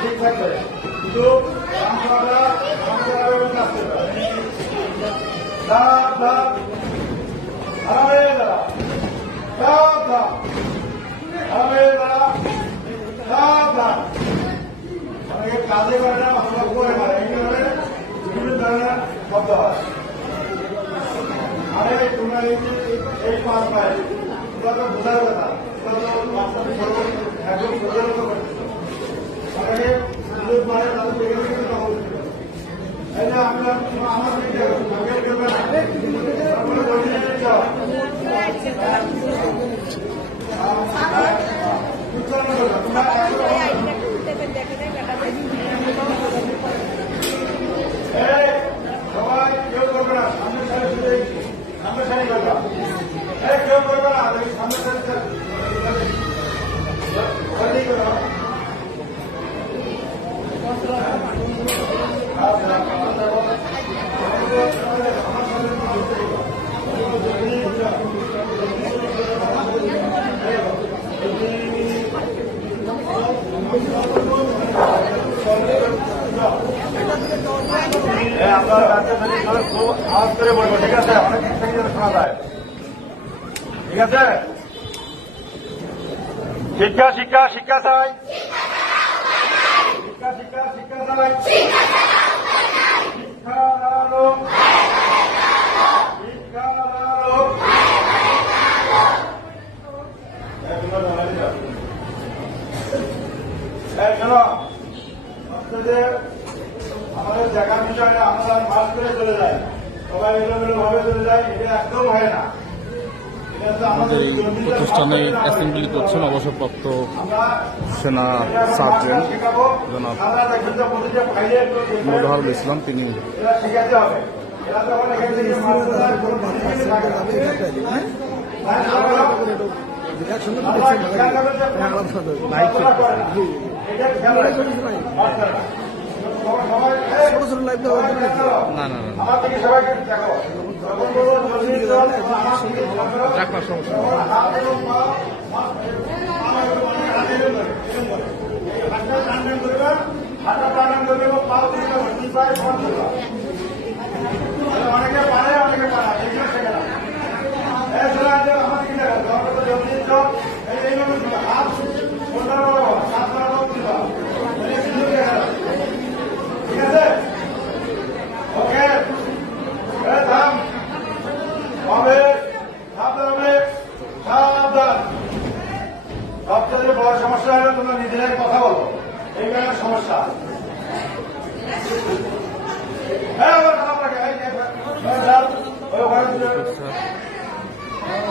ঠিক থাকবে কিন্তু অনেকে কাজে করে না অথবা করে না এইভাবে বিভিন্ন ধরনের শব্দ হয়। আরে তোমরা এই পাঁচ ভাই তোমরা তো বোঝার কথা, তোমরা তো একদম প্রচারিত করতেছ। অনেকে সুযোগ মানে তাদের দেখে দেখে কথা বলছিল। এই যে আমরা আমার আগের করবে না তারপরে ধরিয়ে সবাই কেউ করবে না, সামনে সারি করবে, কেউ করবে না, সামনে সারি আপনার খুব আওয়াজ করে বলবো, ঠিক আছে? অনেক থেকে যেন শোনা যায়, ঠিক আছে? শিক্ষা শিক্ষা শিক্ষা চাই, শিক্ষা শিক্ষা শিক্ষা চাই, শিক্ষা লোক শিক্ষা লোক শোনো, যে আমাদের দেখা বিষয়ে আমরা মাস করে চলে যাই, সবাই এলোমেলো ভাবে চলে যায়, এটা একদম হয় না। আমাদের এই প্রতিষ্ঠানে অ্যাসেম্বলি করছেন অবসরপ্রাপ্ত সেনা সার্জেন্ট জনাব মোজাহারুল ইসলাম। তিনি না না রাখবার সমস্যা অনেকে পারে অনেকে পারে ঠিক আছে? ওকে, থাম হবে, সাবধান হবে, সাবধান। সবচেয়ে বড় সমস্যা হলো তোমরা নিজেদের কথা বলো, এই ধরনের সমস্যা।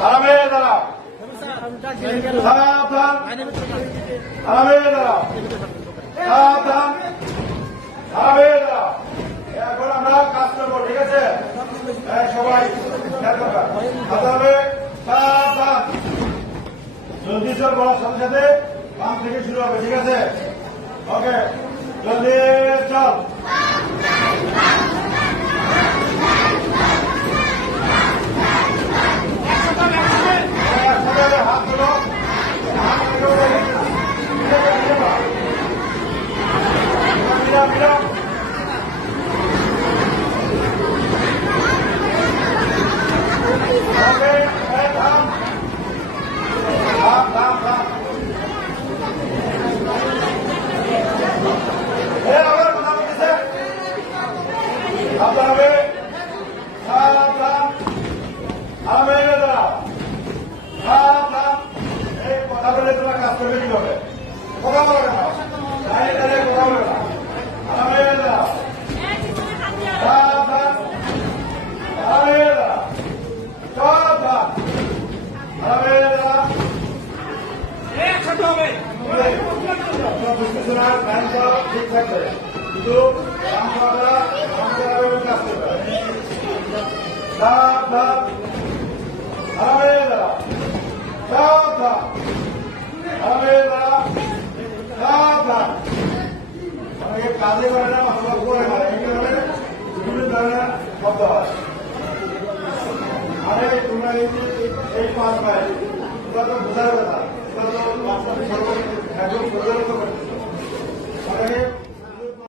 আরামে দাঁড়াও, সাবধান, আরামে দাঁড়াও, সাবধান, আরামে দাঁড়াও। এখন আমরা কাজ করবো, ঠিক আছে? সবাই হবে, সাবধান। জলদি সব বলার সাথে সাথে বাম থেকে শুরু হবে, ঠিক আছে? ওকে, জলদি চল। হাত ধরো, কথা বলে তোমার কাজ করবে কি হবে? কথা বলবে না, কথা বলবে না, ঠিক থাকবে কিন্তু কাজ করবে। অনেকে কাজে করে না অথবা করে না, এইভাবে বিভিন্ন ধরনের শব্দ হয়। আরে তোমরা এই পাঁচ ভাই তোমরা তো বোঝার কথা, একদম সর্বদা করতেছিল।